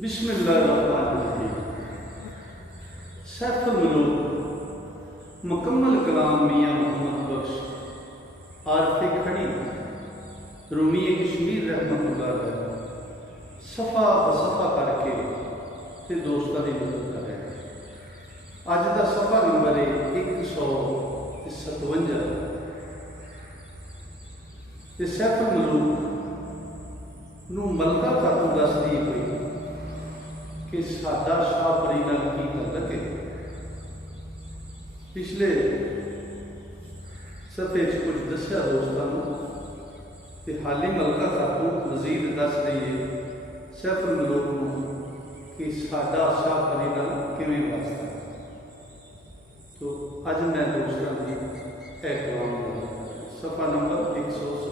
बिस्मिल्लाहिर्रहमानिर्रहीम। सैफुल मुलूक मुकम्मल कलाम मियाँ मोहम्मद बख्श आरफे खड़ी रूमी कश्मीर रहमतुल्लाह अलैह सफ़ा बसफ़ा करके ते दोस्तां दी मदद कर रहे हैं। अज का सफ़ा नंबर है 157। सैफुल मुलूक नूं मलका खातून दसदी हुई कि साडा शाह परी नाल की ताल्लुक है। पिछले सफ़े कुछ दसिया दोस्तों कि हाली मलका खातून मजीद दस रही है सैफुल मुलूक नूं कि साडा शाह परी नाल किवें वास्ता। तो अज मैं दोस्तों की कलाम सफ़ा नंबर 157।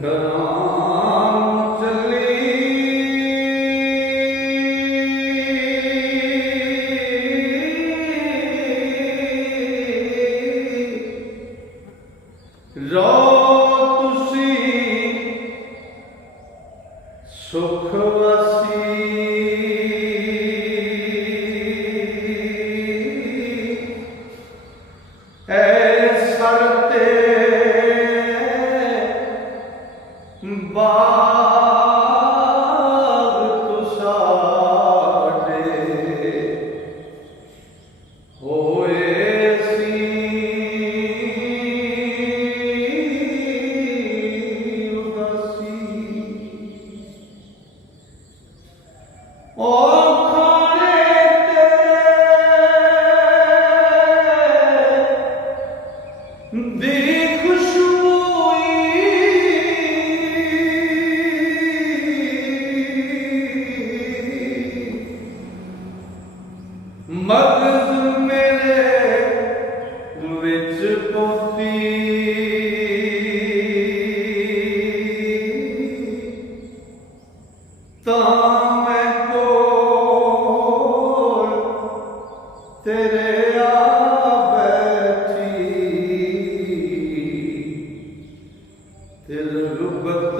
ਘਰਾਂ ਚੱਲੀ ਰੋ ਤੁਸੀਂ ਸੁਖ ਵਸੀ ਐ ਸਰ ਤੇ ਬਾਗ ਤੁਸਾਡੇ ਹੋਏ ਸੀ ਉਦਾਸੀ ਓ ਖਾਣੇ ਤੇ ਦੀ ਮਗਜ਼ ਮੇਰੇ ਵਿੱਚ ਪੋਤੀ ਤਾਂ ਮੈਂ ਕੋਲ ਤੇਰੇ ਆ ਬੈਠੀ ਤੇਰੇ ਰੁਬਤ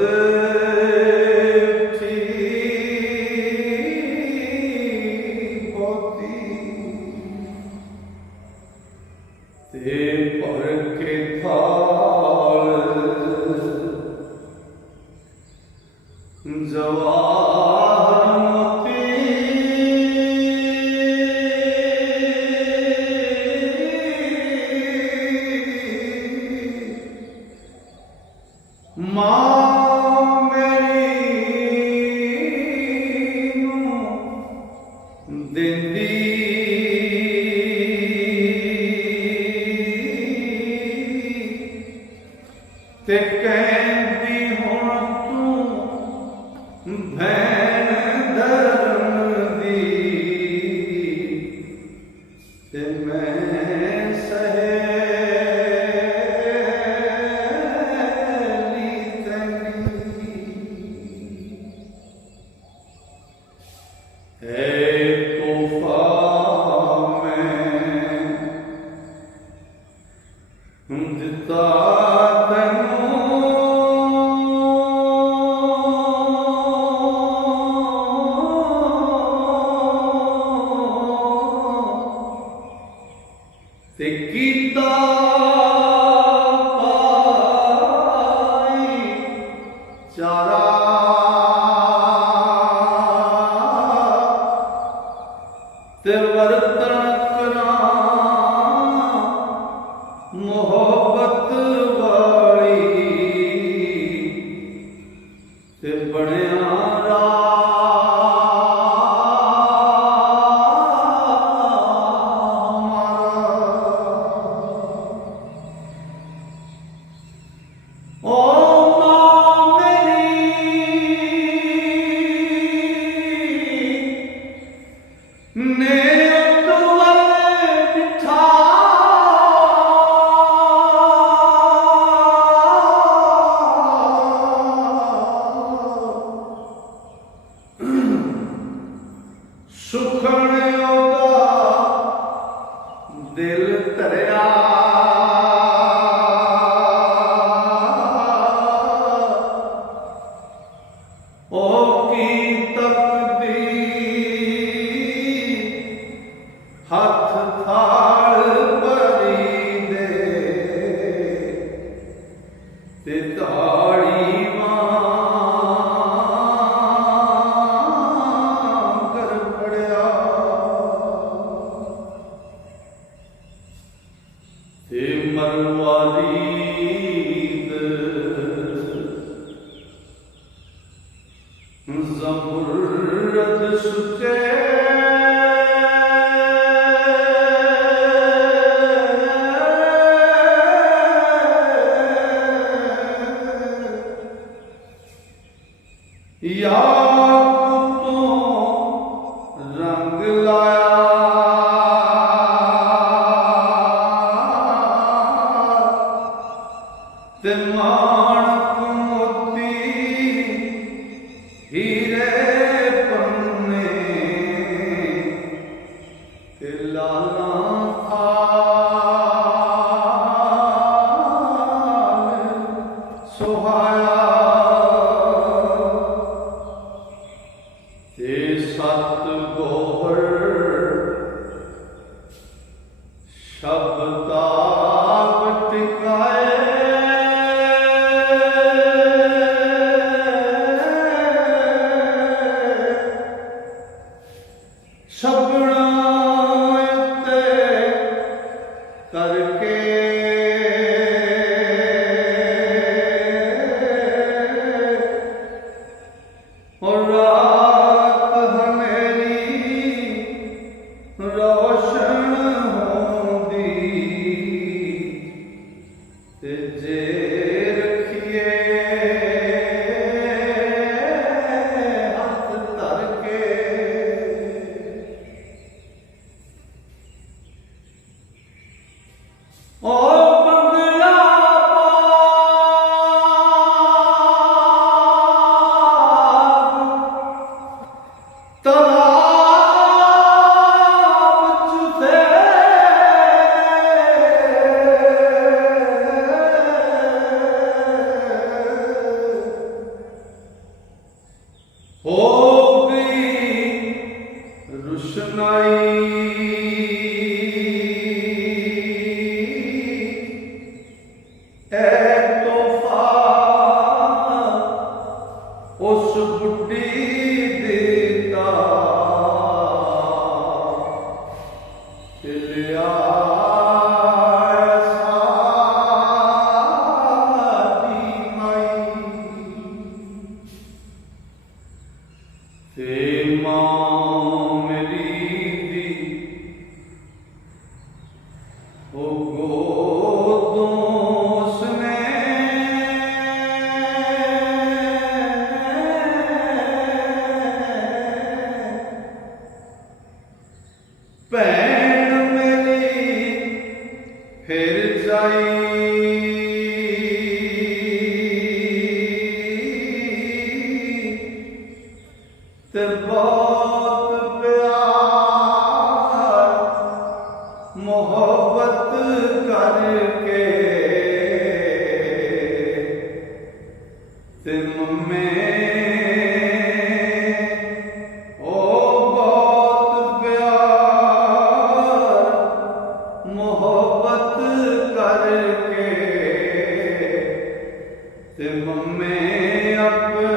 ਤੇ ਭਰ ਕੇ ਥਾਲ ਜਵਾਹਰ ਮੋਤੀ ਮਾਂ ਮੇਰੀ ਨੂੰ ਦਿੰਦੀ ਤੇ ਕਹਿੰਦੀ ਹੁਣ ਤੂੰ ਭੈਣ ਧਰਮ ਦੀ ਤੇ ਮੈਂ ਸਹੇਲੀ ਤੇਰੀ ਹੈ ਤੋਹਫਾ ਮੈਂ ਦਿੱਤਾ ਤੇ ਕੀਤਾ ਪਾਈ ਚਾਰਾ ਤੇ ਵਰਤਣ ਕਰਾਂ ਮੁਹੱਬਤ ਵਾਲੀ ਤੇ ਬਣਿਆ ਸੁਖਣ ਉਹਦਾ ਦਿਲ ਧਰਿਆ ਉਹ ਕੀ ਤਕਦੀਰ ਹੱਥ ਥਾਲ ਭਰੀ ਦੇ ਤੇ ਤਾੜੀ ਤੇ ਮਰਵਾਲੀਦ ਜ਼ਮੁਰਦ ਸੁਚੇ याकूतों रंग लाया ते माणक मोती ते मम्मे अपने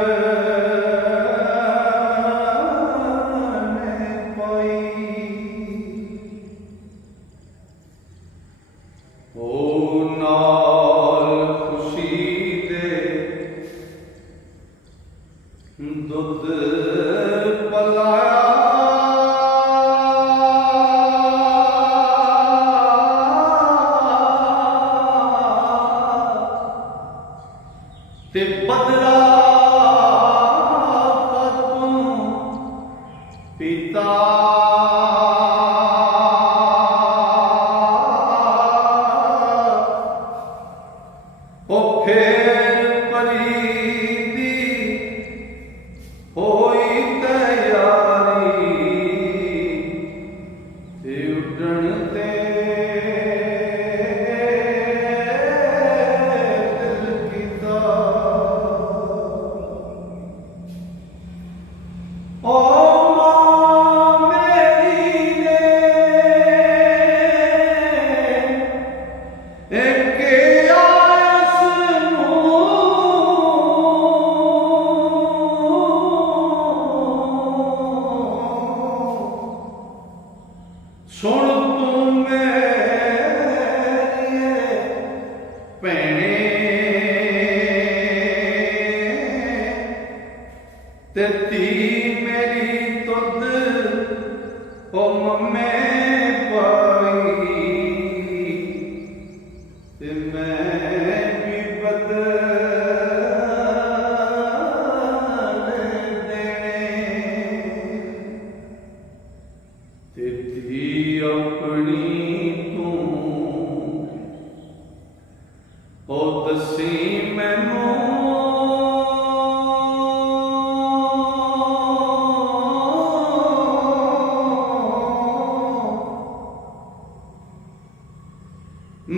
पाई ओ नाल खुशी दे दुध पलाया ते बदला तू पिता ओ फिर परी होई तैयारी ते उड़न ते दिल कीता ओ मां मेरी ने एक सुन तू मेरी भैने ते धी मेरी तुद ओ मम्मे पाई ते मैं भी बदल तेरी अपनी तू ओ दसी मैनू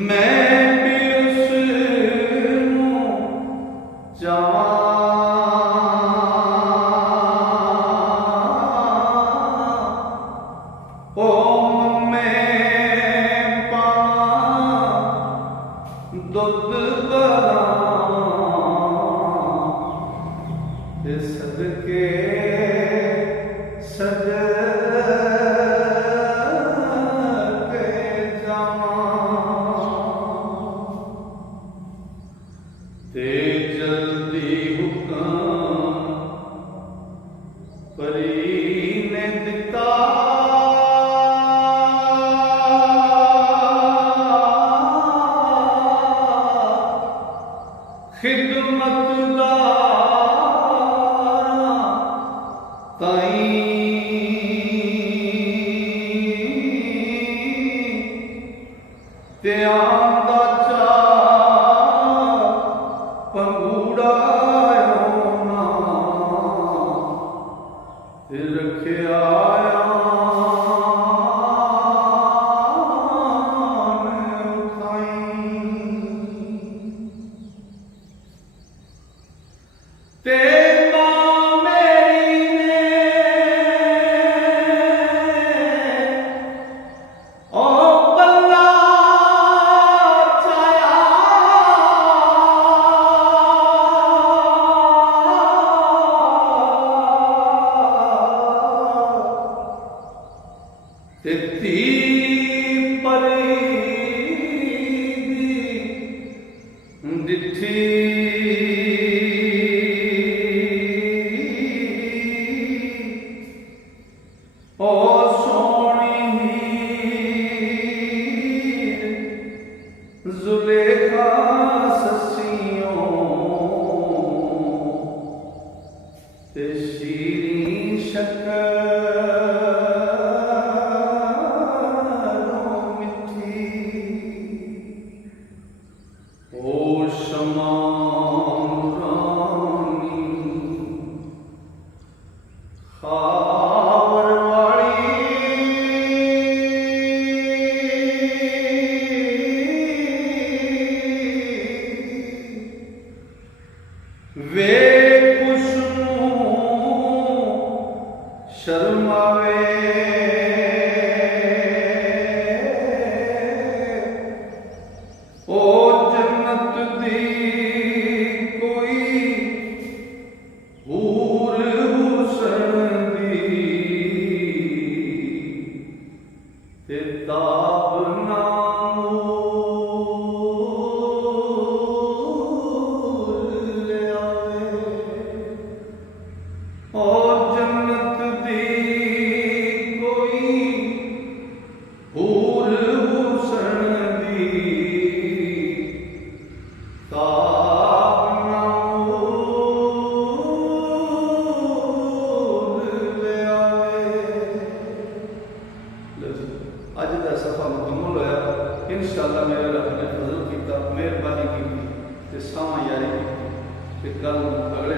मैं भी उसनू जावां ओ दुध ते सदके सदके जावां ते जल्दी हुक्म परी ने दिता खिदमतगार ताईं ते आंदा चा पंगूड़ा ना ते रखिया ते मां मेरी ने ओ बल्ला चाया ते धी परी दिठी ओ सोनी जुलेखा ससियों ते शीरी शक्करों मिठी ओ शमा वे खुशनू शर्मावे ओ जन्नत दी कोई सफ़ा मुकम्मल होया। इंशाअल्लाह मेरे रब ने फजल किया, मेहरबानी की, सावा यारी की, गल अगले